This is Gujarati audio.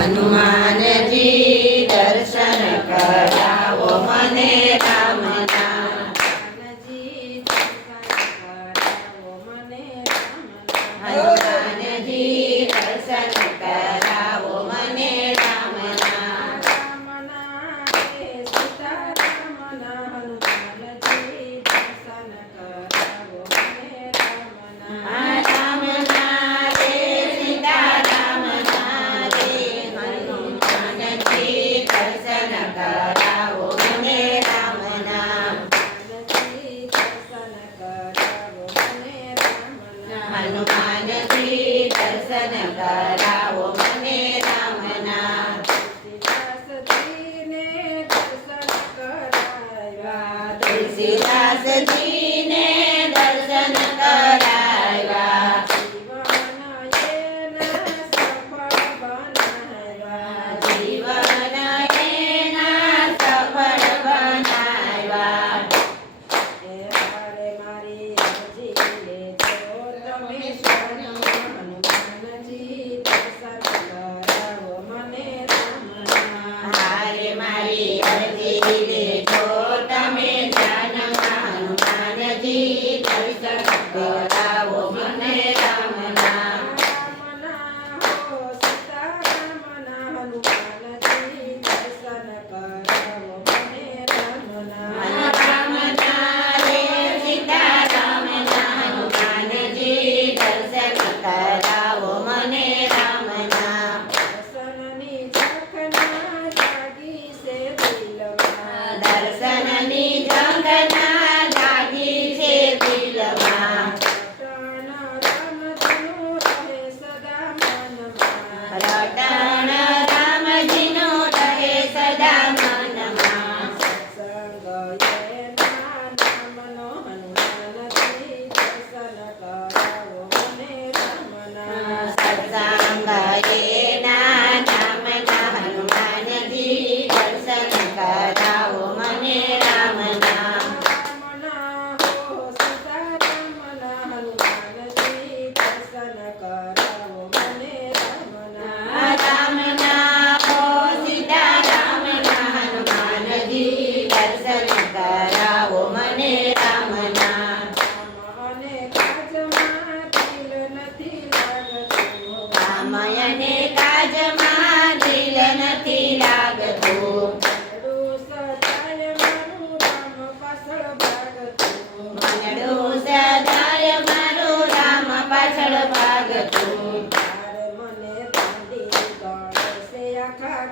હનુમાનજી દર્શન કરાવો મને રામના. હનુમાનજી દર્શન કરાવો મને રામના. હનુમાનજી દર્શન કરાવો મને રામના. રામના રે સીતારામના. હનુમાનજી દર્શન કરાવો મને રામના. રામના રે સીતારામના રે હનુમાનજી દર્શન કરાવો મને રામના. હનુમાનજી દર્શન કરાવો મને રામના. હનુમાનજી દર્શન કરાવો મને રામના. તુલસીદાસજીને દર્શન કરાવ્યા. તુલસીદાસજીને દર્શન કરાવ્યા. જીવન એના સફળ બનાવ્યા. જીવન એના સફળ બનાવ્યા. હે હારે મારી અરજી લેજો તમે શરણમાં. હનુમાનજી દર્શન કરાવો મને રામના. હારે મારી અરજી લેજો તમે ધ્યાનમાં. હનુમાનજી દર્શન કરાવો મને રામના. રામના હો સીતારામના. હનુમાનજી દર્શન કરાવો મને રામના. રામના રે સીતારામના. હનુમાનજી દર્શન કરાવો મને રામના. દર્શનની ઝાંખના જાગી છે દિલમાં. દર્શનની ઝંખના જાગી છે દિલમાં. રટણ રામજીનું રહે સદા મનમાં. રટણ રામજીનું રહે સદા મનમાં. સત્સંગ એના નામનો. હનુમાનજી દર્શન કરાવો મને રામના. સત્સંગ એના નામના. હનુમાનજી દર્શન કરાવો મને રામના. રામના હો સીતારામના. હનુમાનજી દર્શન કરાવો મને રામના. રામના હો સીતારામના. હનુમાનજી દર્શન કરાવો મને રામના. કામ અને કાજમાં દિલ નથી લાગતું. કામ અને કાજમાં દિલ નથી લાગતું. મનડું સદાય મારું રામ પાછળ મનડું સદાય મારું રામ પાછળ ભાગતું. ભાગતું. તારે મને તાંડી ગણે છે આખા